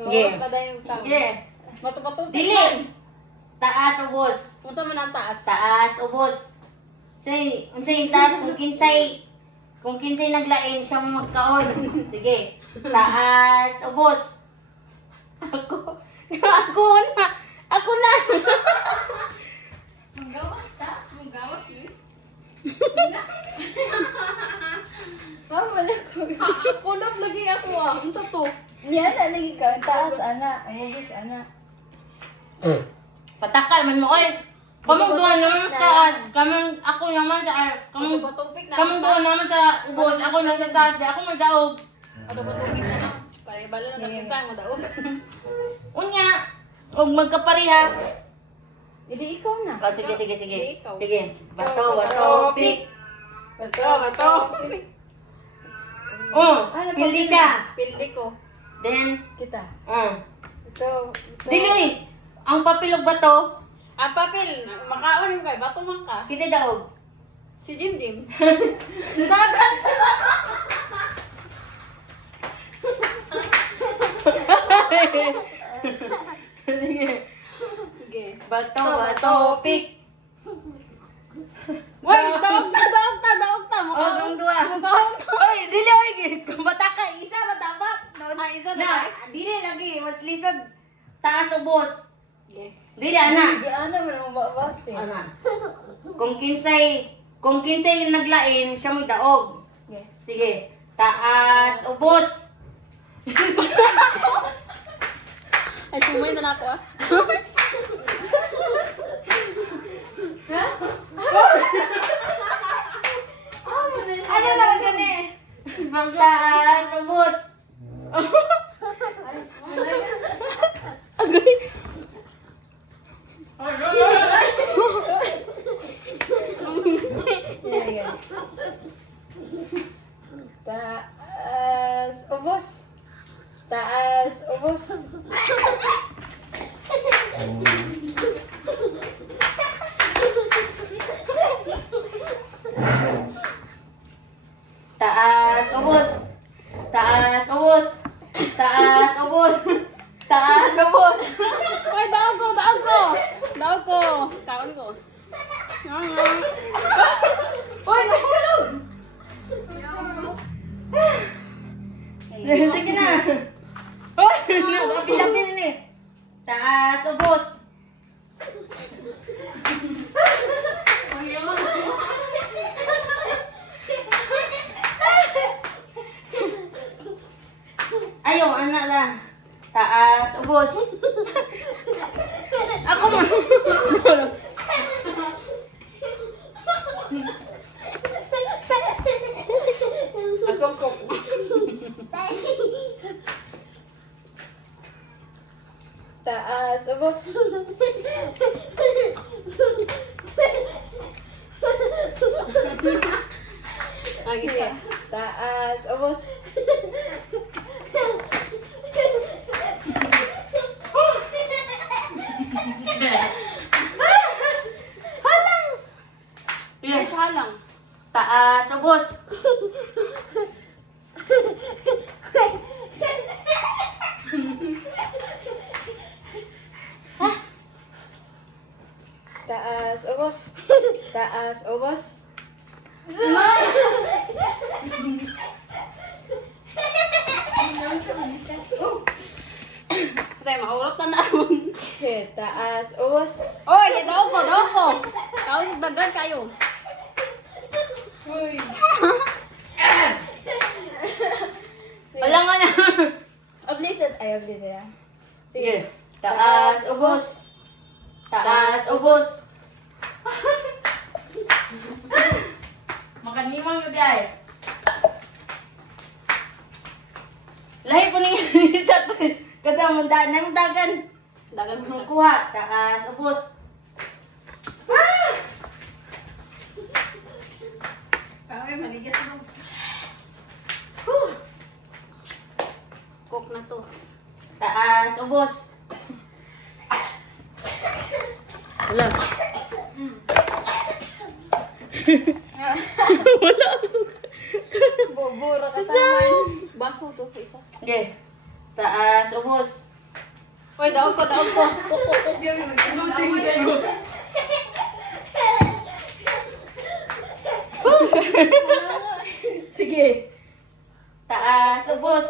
Sige. Sige. Bato-bato. Dili. Taas ubos. Unsa man ang taas? Taas ubos. Unsay taas kung kinsay naglain siya mo magkaon. Sige. Taas ubos. Ako na. Ako na. Manggawas ta? Manggawas ni? Kulap lagi ako ah. Unsa to? Yan na lagi ka. Taas, ana. Ang ubos, ana. Patakal man mo oy. Kamong duha naman sa taas. Ako naman sa Bato-batupik na. kamong duha naman sa ubos. Ako na sa taas. Di ako magdaog. Bato-batupik na lang. Pare-balo na tapos mo daog. Unya. Og magkapariha. Hindi ikaw na. Oh, sige. Hindi, ikaw. Sige. Bato, pick. Bato. Oh, Ano, pildi siya. Pildi ko. Then, Kita. Ito. dili oy. Ang papilog bato, Ah, papel. Makaon yung kay. Bato man ka. kita daog. Si Jim Jim. Dagat. Sige. Sige. Bato, pick. Wait, daog ta. Oh, kung dua. Mukhaon ta. Oy, dili oy. Kung bata ka, isa na dapat. Ah, isa na Na, ba? dili lagi. Mas lisod. Taas ubos. Sige. Dili, ana. Hindi, ana man ang babati. Ana. Kung kinsay naglain, siya may daog. Okay. Sige. Taas, ubos. Ay, sumay na ako ah. Ha? Ano lang gani? Taas, ubos. Yan, yan. Taas, ubos. Taas, ubos. Taas, ubos. Taas, ubos. Taas, ubos. Taas, ubos. Ay, daog ko. Kaon ko. Uy, nahulog. Sige na. Uy, nag-apil-apil ni. Taas, ubos. Ayaw, anak lang. Taas, ubos. Ako mo. Ako ko. Taas, ubos. Lagi sa. Taas, ubos. Yan. Siya lang. Taas, ubos. Taas, ubos. Taas, ubos. Tay, maurot na naon. Okay, taas, ubos. Oy, daog ko. Kaon dagan kayo. Wala nga na. Oblised. Ay, oblised na. Sige. Taas, ubos. Taas, ubos. Makanimang yun ay. Lahi po ninyo isa to. Kada nang dagan. Dagan ko. Kuha. Taas, ubos. Kaway manigas mo. Cook na to. Taas, ubos. Wala. Wala ako. Bubura ka taman. Baso to sa isa. Okay. Taas, ubos. Uy, daog ko, daog ko. Sige. Taas, ubos.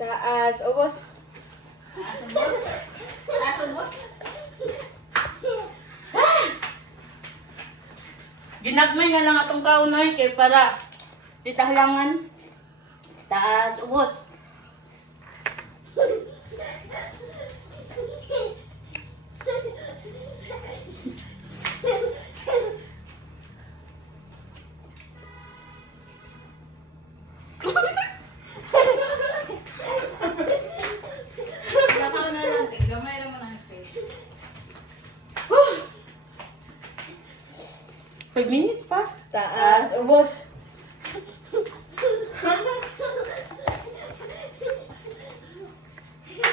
Taas, ubos. Ginagmay na lang atong kaunay kay para ditahlangan. Taas, ubos. Nakaw na lang, gamay naman ang space. 5 minutes pa. Taas, ubos.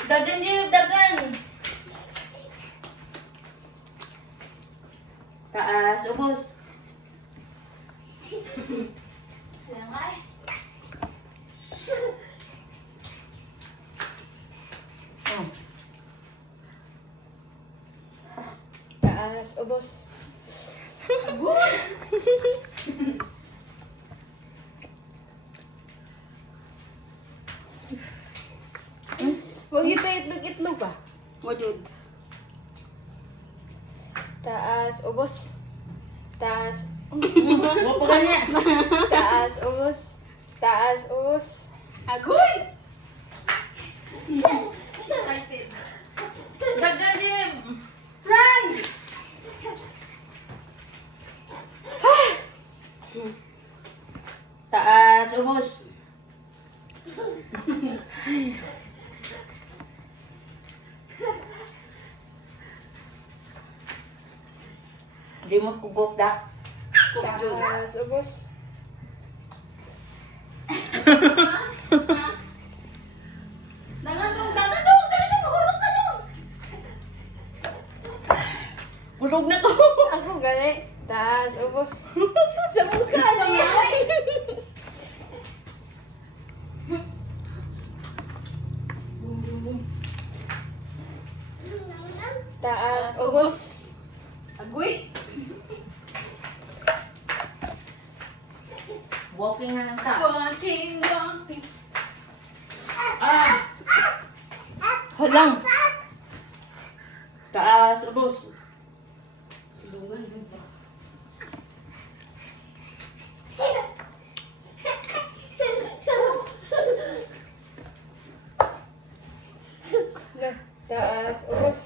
Dagan yun, dagan. Taas, ubos. Oh. Taas, ubos. Huwag ito itlog-itlog pa. Wajud. Taas, ubos. Taas. Wapa ka niya. Taas, ubos. Taas, ubos. Agoy! Dagan yun. Run! Taas, ubos. Di mo kugot da. Taas, ubos. Dagan dong, mahulog ka dong! Busog na to. Ako gali. Taas, ubos. Sa mukha niya. Taas, ubos. Agoy! Walking na lang ka. Walking. Ah! Halang. Taas, ubos. Taas, ubos.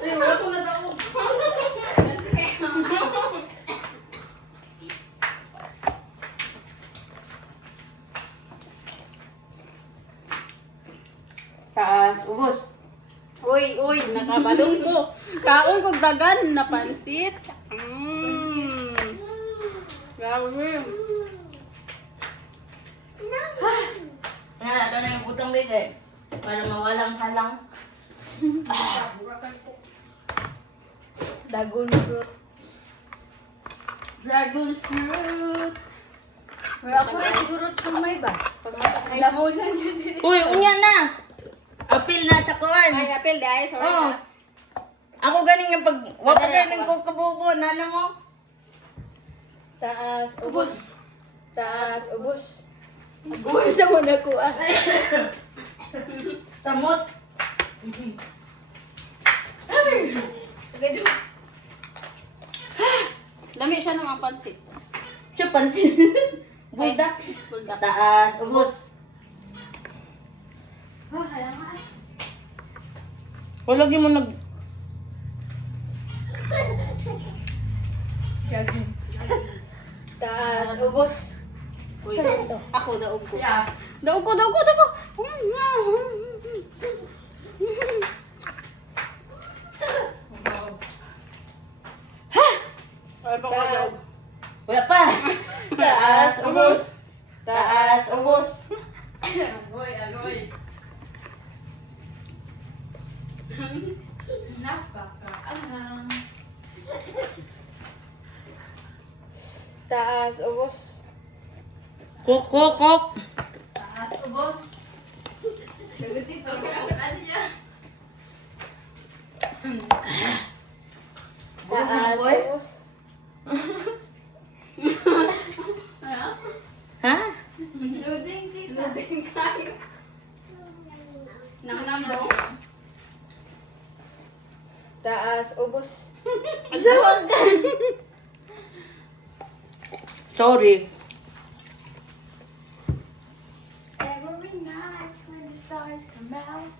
Ay, wala ko na daw. Taas, ubos. Uy, nakabalos ko. Kaon kog dagan na pansit. Grabe. Nga, ito na yung putang bigay. Para mawalang halang. Dagon fruit. Dragon fruit. Wala ako na siguro sumay ba? Pag Lamunan yun. Uy, unya na! Apil na sa kuwan. ay apel dai, sorry. Oh. Ako ganing yung pag... Wapa ganing ko kabuko. Nana mo? Taas, ubos. Taas, ubos. Uy, Sa mo na ko ah. samot. Lami siya ng mga pansit. Siya pansin. Buldak. Buldak. Taas, ubos. Wala mo nag... Taas, ubos. Uy, Saan to? ako daog ko. Yeah. Daog ko. Ay, baka Taas. daog. Wala pa. Taas, ubos. Taas, ubos. Agoy. Napaka-angang. Taas, ubos. Kok, kok, kok. Taas, ubos. Ano niya? Taas, boy? ubos. Ano? Ha? Loading kayo. Nang dong. Taas, ubos. Sorry. Every night when the stars come out.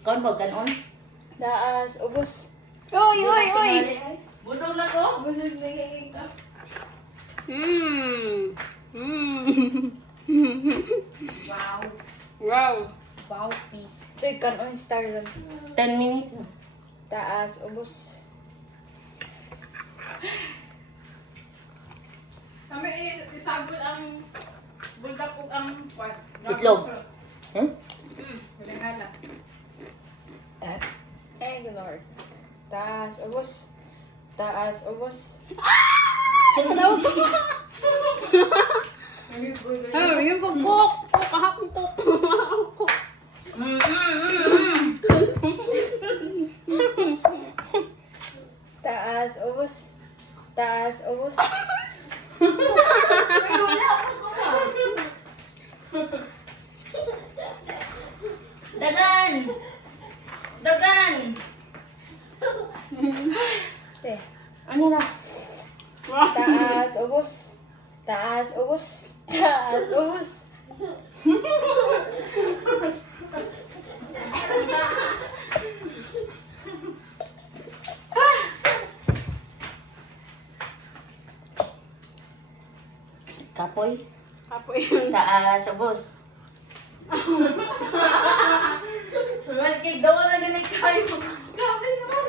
Kaon ba ganon? Taas, ubos. Uy, uy, uy. Busog na ko. Busog na kaya. Wow. Wow. Wow, peace. So, kanon star ron. 10 minutes. Taas, ubos. Kami isagol ang buldak ug ang Itlog. Hmm? Hala. Thank you, Lord. Taas, ubos. Taas, ubos. Ano to? Ano, yung kukuk. Kahapon kuk. Taas, ubos. Taas, ubos. Dagan! Dagan! Eh, Ano na? taas, ubos. Taas, ubos. Taas, ubos. Kapoy. Apo yun. Taas, ubos. Malkig daw na ganit kayo. Grabe naman.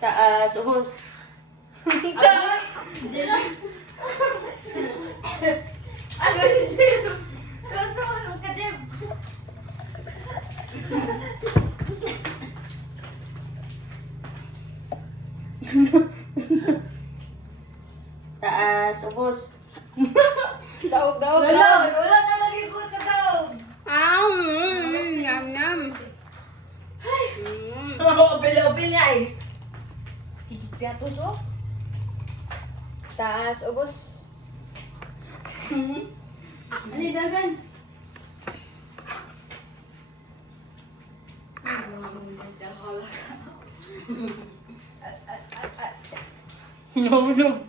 Taas, ubos. Ano yun? Ano ka, Deb? Taas, ubos. Daog, daog, Wala, daog. wala na lagi ko kataw. Yum, yum. Obel-obel ay. Sige, piatos oh. Taas, ubos. Ano dagan? Nahulog.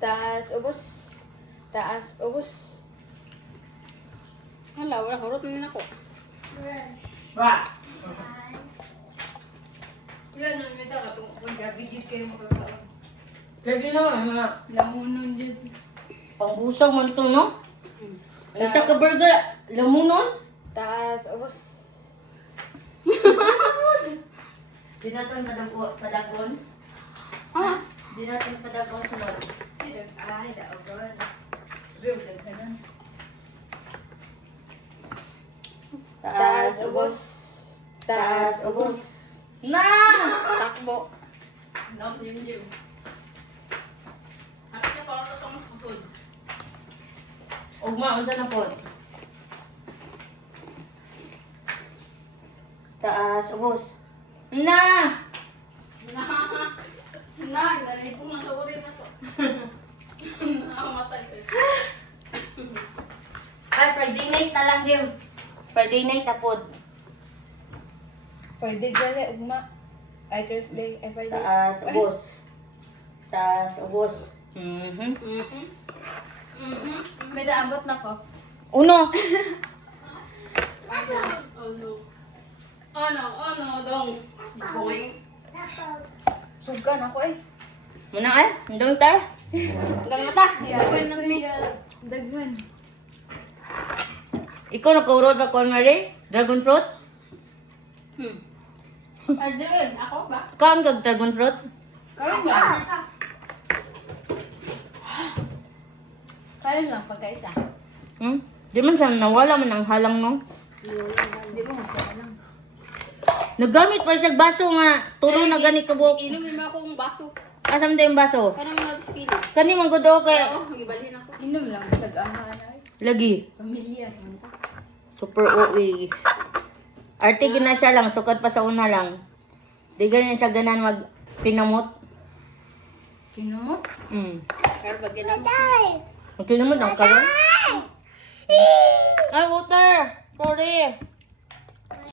Taas, ubos. Taas, ubos. Hala, wala hurot na ako. Ba? Wala na naman ito. Kung gabigit kayo makakaon. Lagi na, mga Lamunon dyan. pambusag man to, no? Ang isa ka burger, lamunon? Taas, ubos. Di natin padagon. Ah, Di natin padagon sa laro. Ay, daogon. Build ka na. Taas, ubos. Taas, ubos. Na! Takbo. no, yum. Ako siya para sa itong food. Ugma, unsa na po? Taas, ubos. Na! Nalipong na sa urin na to. Nakamatay ko. Ay, Friday night na lang, Jim. Friday night na po. Friday gali, ugma. Ay, Thursday. Ay, Friday. Taas, ubos. Taas, ubos. May naabot na ko. Uno! Oh no, dong. Boing. Sugan ako eh. Muna ay, hindong ta. Hanggang mata. Yawan na mi. Daghan. Ikaw nakaurod ako nga rin? Dragon fruit? Adun, ako ba? Kaan kag dragon fruit? Karon ba? Kaya lang, pagkaisa. Hmm? Di man siya nawala man ang halang no? Di mo magkakalang. Nagamit pa siya baso nga. Turo na gani kabuk. Inumin mo akong baso. Asam din baso. Kanang mga diskili. Kani man gud okay. Oo, gibalhin ako. Inom lang sa gahan ay. Lagi. Pamilyar man ko. Super OA. Arte gina siya lang, sukat pa sa una lang. Di ganyan siya ganan mag pinamot. Kino? Pero pag ginamot. Ang kinamot ang karon. Ay, water! Sorry.